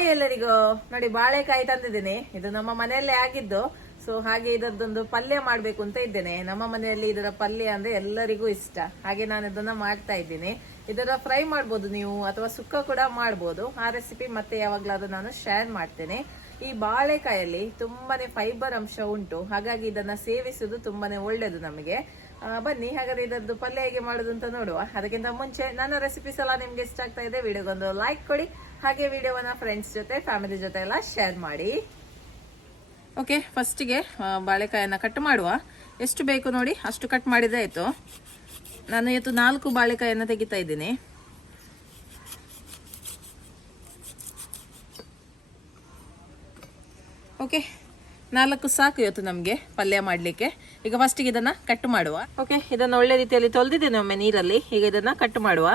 Hi ಎಲ್ಲರಿಗೂ. ನೋಡಿ ಬಾಳೆಕಾಯಿ ತಂದಿದ್ದೀನಿ. ಇದು ನಮ್ಮ ಮನೆಯಲ್ಲೇ ಆಗಿದ್ದು. ಸೊ ಹಾಗೆ ಇದರದೊಂದು ಪಲ್ಯ ಮಾಡ್ಬೇಕು ಅಂತ ಇದ್ದೇನೆ. ನಮ್ಮ ಮನೆಯಲ್ಲಿ ಇದರ ಪಲ್ಯ ಅಂದ್ರೆ ಎಲ್ಲರಿಗೂ ಇಷ್ಟ. ಹಾಗೆ ನಾನು ಇದನ್ನ ಮಾಡ್ತಾ ಇದ್ದೀನಿ. ಇದರ ಫ್ರೈ ಮಾಡ್ಬೋದು ನೀವು, ಅಥವಾ ಸುಕ್ಕ ಕೂಡ ಮಾಡ್ಬೋದು. ಆ ರೆಸಿಪಿ ಮತ್ತೆ ಯಾವಾಗ್ಲಾದ್ರೂ ನಾನು ಶೇರ್ ಮಾಡ್ತೇನೆ. ಈ ಬಾಳೆಕಾಯಲ್ಲಿ ತುಂಬಾನೇ ಫೈಬರ್ ಅಂಶ ಉಂಟು, ಹಾಗಾಗಿ ಇದನ್ನ ಸೇವಿಸುವುದು ತುಂಬಾನೇ ಒಳ್ಳೇದು ನಮಗೆ. ಬನ್ನಿ ಹಾಗಾದ್ರೆ ಇದರದ್ದು ಪಲ್ಯ ಹೇಗೆ ಮಾಡೋದು ಅಂತ ನೋಡುವ. ಅದಕ್ಕಿಂತ ಮುಂಚೆ ನನ್ನ ರೆಸಿಪೀಸ್ ಎಲ್ಲ ನಿಮ್ಗೆ ಇಷ್ಟ ಆಗ್ತಾ ಇದೆ, ವಿಡಿಯೋಗೊಂದು ಲೈಕ್ ಕೊಡಿ. ಹಾಗೆ ವಿಡಿಯೋವನ್ನ ಫ್ರೆಂಡ್ಸ್ ಜೊತೆ, ಫ್ಯಾಮಿಲಿ ಜೊತೆ ಎಲ್ಲ ಶೇರ್ ಮಾಡಿ. ಓಕೆ, ಫಸ್ಟಿಗೆ ಬಾಳೆಕಾಯನ್ನ ಕಟ್ ಮಾಡುವ. ಎಷ್ಟು ಬೇಕು ನೋಡಿ ಅಷ್ಟು ಕಟ್ ಮಾಡಿದ್ರೆ ಆಯ್ತು. ನಾನು ಇವತ್ತು 4 ಬಾಳೆಕಾಯನ್ನ ತೆಗಿತಾ ಇದ್ದೀನಿ. ಓಕೆ, 4 ಸಾಕು ಇವತ್ತು ನಮಗೆ ಪಲ್ಯ ಮಾಡಲಿಕ್ಕೆ. ಈಗ ಫಸ್ಟಿಗೆ ಇದನ್ನ ಕಟ್ ಮಾಡುವ. ಓಕೆ, ಇದನ್ನ ಒಳ್ಳೆ ರೀತಿಯಲ್ಲಿ ತೊಳೆದಿದ್ದೇನೆ ಒಮ್ಮೆ ನೀರಲ್ಲಿ. ಈಗ ಇದನ್ನ ಕಟ್ ಮಾಡುವ.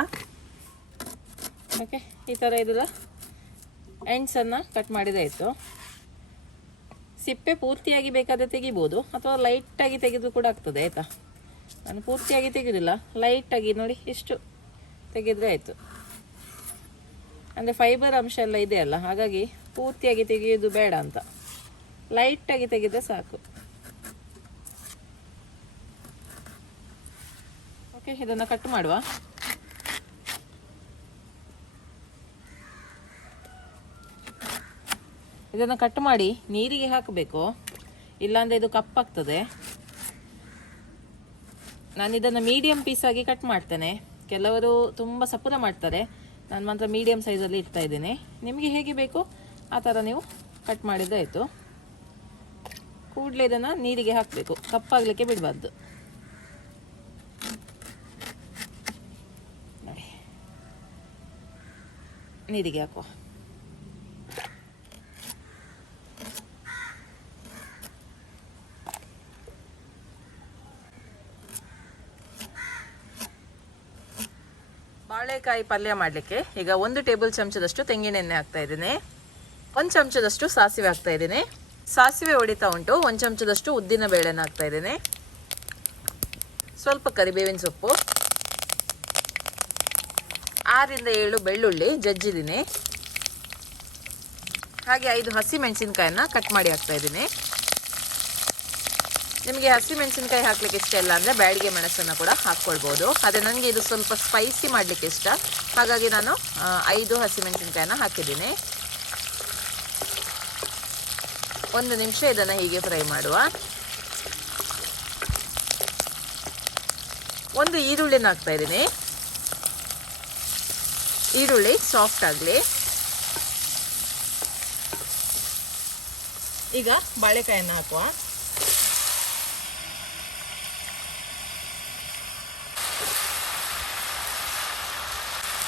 ಓಕೆ, ಈ ತರ ಇದರ ಎಂಡ್ಸ್ ಅನ್ನ ಕಟ್ ಮಾಡಿದಾಯ್ತು. ಸಿಪ್ಪೆ ಪೂರ್ತಿಯಾಗಿ ಬೇಕಾದ್ರೆ ತೆಗಿಬಹುದು, ಅಥವಾ ಲೈಟ್ ಆಗಿ ತೆಗೆದು ಕೂಡ ಆಗ್ತದೆ ಆಯ್ತಾ. ನಾನು ಪೂರ್ತಿಯಾಗಿ ತೆಗೆದಿಲ್ಲ, ಲೈಟ್ ಆಗಿ ನೋಡಿ ಇಷ್ಟು ತೆಗೆದ್ರೆ ಆಯ್ತು. ಅಂದ್ರೆ ಫೈಬರ್ ಅಂಶ ಎಲ್ಲ ಇದೆ ಅಲ್ಲ, ಹಾಗಾಗಿ ಪೂರ್ತಿಯಾಗಿ ತೆಗೆಯೋದು ಬೇಡ ಅಂತ, ಲೈಟ್ ಆಗಿ ತೆಗೆದ್ರೆ ಸಾಕು. ಓಕೆ, ಇದನ್ನ ಕಟ್ ಮಾಡುವ. ಇದನ್ನ ಕಟ್ ಮಾಡಿ ನೀರಿಗೆ ಹಾಕಬೇಕು, ಇಲ್ಲಾಂದ್ರೆ ಇದು ಕಪ್ಪಾಗ್ತದೆ. ನಾನು ಇದನ್ನ ಮೀಡಿಯಂ ಪೀಸ್ ಆಗಿ ಕಟ್ ಮಾಡ್ತೇನೆ. ಕೆಲವರು ತುಂಬಾ ಸಪುರ ಮಾಡ್ತಾರೆ, ನಾನು ಮಾತ್ರ ಮೀಡಿಯಂ ಸೈಜಲ್ಲಿ ಇಡ್ತಾ ಇದ್ದೇನೆ. ನಿಮಗೆ ಹೇಗೆ ಬೇಕು ಆ ಥರ ನೀವು ಕಟ್ ಮಾಡಿದ್ರೆ ಆಯಿತು. ಕೂಡಲೇ ಇದನ್ನು ನೀರಿಗೆ ಹಾಕಬೇಕು, ಕಪ್ಪಾಗಲಿಕ್ಕೆ ಬಿಡಬಾರ್ದು. ನೋಡಿ, ನೀರಿಗೆ ಹಾಕುವ. ಬಾಳೆಕಾಯಿ ಪಲ್ಯ ಮಾಡಲಿಕ್ಕೆ ಈಗ 1 ಟೇಬಲ್ ಚಮಚದಷ್ಟು ತೆಂಗಿನೆಣ್ಣೆ ಹಾಕ್ತಾ ಇದ್ದೀನಿ. 1 ಚಮಚದಷ್ಟು ಸಾಸಿವೆ ಹಾಕ್ತಾ ಇದ್ದೀನಿ. ಸಾಸಿವೆ ಹೊಡಿತಾ ಉಂಟು. 1 ಚಮಚದಷ್ಟು ಉದ್ದಿನ ಬೇಳೆನ ಹಾಕ್ತಾ ಇದ್ದೀನಿ. ಸ್ವಲ್ಪ ಕರಿಬೇವಿನ ಸೊಪ್ಪು, 6 ರಿಂದ 7 ಬೆಳ್ಳುಳ್ಳಿ ಜಜ್ಜಿದ್ದೀನಿ. ಹಾಗೆ 5 ಹಸಿ ಮೆಣಸಿನಕಾಯನ್ನ ಕಟ್ ಮಾಡಿ ಹಾಕ್ತಾ ಇದ್ದೀನಿ. ನಿಮಗೆ ಹಸಿ ಮೆಣಸಿನಕಾಯಿ ಹಾಕ್ಲಿಕ್ಕೆ ಇಷ್ಟ ಇಲ್ಲ ಅಂದರೆ ಬ್ಯಾಡಿಗೆ ಮೆಣಸನ್ನು ಕೂಡ ಹಾಕ್ಕೊಳ್ಬೋದು. ಅದೇ ನನಗೆ ಇದು ಸ್ವಲ್ಪ ಸ್ಪೈಸಿ ಮಾಡಲಿಕ್ಕೆ ಇಷ್ಟ, ಹಾಗಾಗಿ ನಾನು 5 ಹಸಿ ಮೆಣಸಿನಕಾಯನ್ನ ಹಾಕಿದ್ದೀನಿ. 1 ನಿಮಿಷ ಇದನ್ನು ಹೀಗೆ ಫ್ರೈ ಮಾಡುವ. 1 ಈರುಳ್ಳಿನ ಹಾಕ್ತಾ ಇದ್ದೀನಿ. ಈರುಳ್ಳಿ ಸಾಫ್ಟ್ ಆಗಲಿ. ಈಗ ಬಾಳೆಕಾಯನ್ನು ಹಾಕುವ.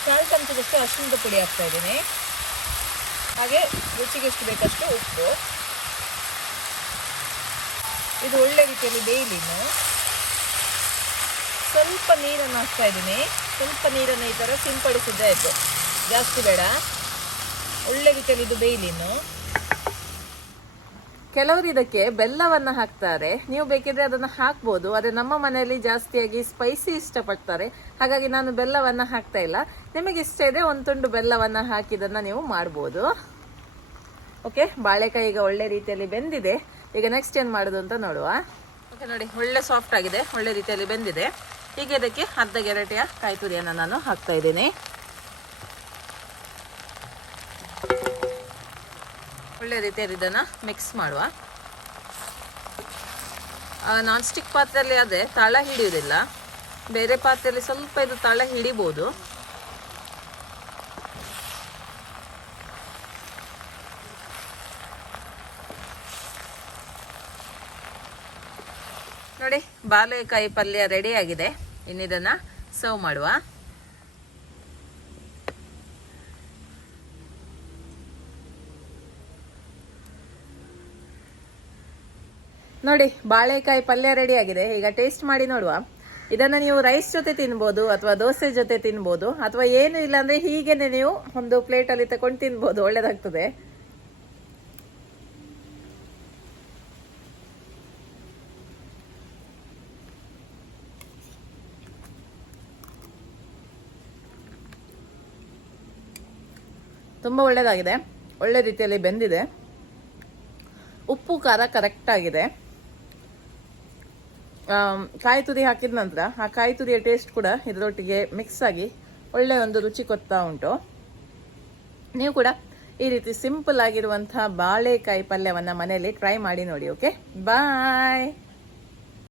ಕಾಲು ಚಮಚದಷ್ಟು ಅರಿಶಿಣದ ಪುಡಿ ಹಾಕ್ತಾ ಇದ್ದೀನಿ. ಹಾಗೆ ರುಚಿಗೆ ಎಷ್ಟು ಬೇಕಷ್ಟು ಉಪ್ಪು. ಇದು ಒಳ್ಳೆ ರೀತಿಯಲ್ಲಿ ಬೇಯಲಿ. ಸ್ವಲ್ಪ ನೀರನ್ನು ಹಾಕ್ತಾ ಇದ್ದೀನಿ. ಸ್ವಲ್ಪ ನೀರನ್ನು ಈ ಥರ ಸಿಂಪಡಿಸಿದ್ರೆ ಆಯಿತು, ಜಾಸ್ತಿ ಬೇಡ. ಒಳ್ಳೆ ರೀತಿಯಲ್ಲಿ ಇದು ಬೇಯಲಿ. ಕೆಲವರು ಇದಕ್ಕೆ ಬೆಲ್ಲವನ್ನು ಹಾಕ್ತಾರೆ, ನೀವು ಬೇಕಿದ್ರೆ ಅದನ್ನು ಹಾಕ್ಬೋದು. ಆದರೆ ನಮ್ಮ ಮನೆಯಲ್ಲಿ ಜಾಸ್ತಿಯಾಗಿ ಸ್ಪೈಸಿ ಇಷ್ಟಪಡ್ತಾರೆ, ಹಾಗಾಗಿ ನಾನು ಬೆಲ್ಲವನ್ನು ಹಾಕ್ತಾ ಇಲ್ಲ. ನಿಮಗೆ ಇಷ್ಟ ಇದೆ 1 ತುಂಡು ಬೆಲ್ಲವನ್ನು ಹಾಕಿದನ್ನು ನೀವು ಮಾಡ್ಬೋದು. ಓಕೆ, ಬಾಳೆಕಾಯಿ ಈಗ ಒಳ್ಳೆ ರೀತಿಯಲ್ಲಿ ಬೆಂದಿದೆ. ಈಗ ನೆಕ್ಸ್ಟ್ ಏನು ಮಾಡೋದು ಅಂತ ನೋಡುವ. ಓಕೆ, ನೋಡಿ ಒಳ್ಳೆ ಸಾಫ್ಟ್ ಆಗಿದೆ, ಒಳ್ಳೆ ರೀತಿಯಲ್ಲಿ ಬೆಂದಿದೆ. ಈಗ ಇದಕ್ಕೆ ಅರ್ಧ ಗೆರಟೆಯ ಕಾಯಿ ತುರಿಯನ್ನು ನಾನು ಹಾಕ್ತಾ ಇದ್ದೀನಿ. ಒಳ್ಳೆ ರೀತಿಯಲ್ಲಿ ಇದನ್ನು ಮಿಕ್ಸ್ ಮಾಡುವ. ನಾನ್ ಸ್ಟಿಕ್ ಪಾತ್ರೆಯಲ್ಲಿ ಆದರೆ ತಳ ಹಿಡಿಯುವುದಿಲ್ಲ, ಬೇರೆ ಪಾತ್ರೆಯಲ್ಲಿ ಸ್ವಲ್ಪ ಇದು ತಳ ಹಿಡಿಬೋದು. ನೋಡಿ, ಬಾಳೆಕಾಯಿ ಪಲ್ಯ ರೆಡಿ ಆಗಿದೆ. ಇನ್ನಿದನ್ನು ಸರ್ವ್ ಮಾಡುವ. ನೋಡಿ, ಬಾಳೆಕಾಯಿ ಪಲ್ಯ ರೆಡಿ ಆಗಿದೆ. ಈಗ ಟೇಸ್ಟ್ ಮಾಡಿ ನೋಡುವ. ಇದನ್ನ ನೀವು ರೈಸ್ ಜೊತೆ ತಿನ್ಬೋದು, ಅಥವಾ ದೋಸೆ ಜೊತೆ ತಿನ್ಬೋದು, ಅಥವಾ ಏನು ಇಲ್ಲ ಅಂದ್ರೆ ಹೀಗೇನೆ ನೀವು ಒಂದು ಪ್ಲೇಟ್ ಅಲ್ಲಿ ತಕೊಂಡು ತಿನ್ಬೋದು, ಒಳ್ಳೇದಾಗ್ತದೆ. ತುಂಬಾ ಒಳ್ಳೇದಾಗಿದೆ. ಒಳ್ಳೆ ರೀತಿಯಲ್ಲಿ ಬೆಂದಿದೆ. ಉಪ್ಪು ಖಾರ ಕರೆಕ್ಟ್ ಆಗಿದೆ. ಕಾಯಿ ತುರಿ ಹಾಕಿದ ನಂತರ ಆ ಕಾಯಿ ತುರಿಯ ಟೇಸ್ಟ್ ಕೂಡ ಇದರೊಟ್ಟಿಗೆ ಮಿಕ್ಸ್ ಆಗಿ ಒಳ್ಳೆ ಒಂದು ರುಚಿ ಕೊಡ್ತಾ ಉಂಟು. ನೀವು ಕೂಡ ಈ ರೀತಿ ಸಿಂಪಲ್ ಆಗಿರುವಂತಹ ಬಾಳೆಕಾಯಿ ಪಲ್ಯವನ್ನ ಮನೆಯಲ್ಲಿ ಟ್ರೈ ಮಾಡಿ ನೋಡಿ. ಓಕೆ, ಬಾಯ್.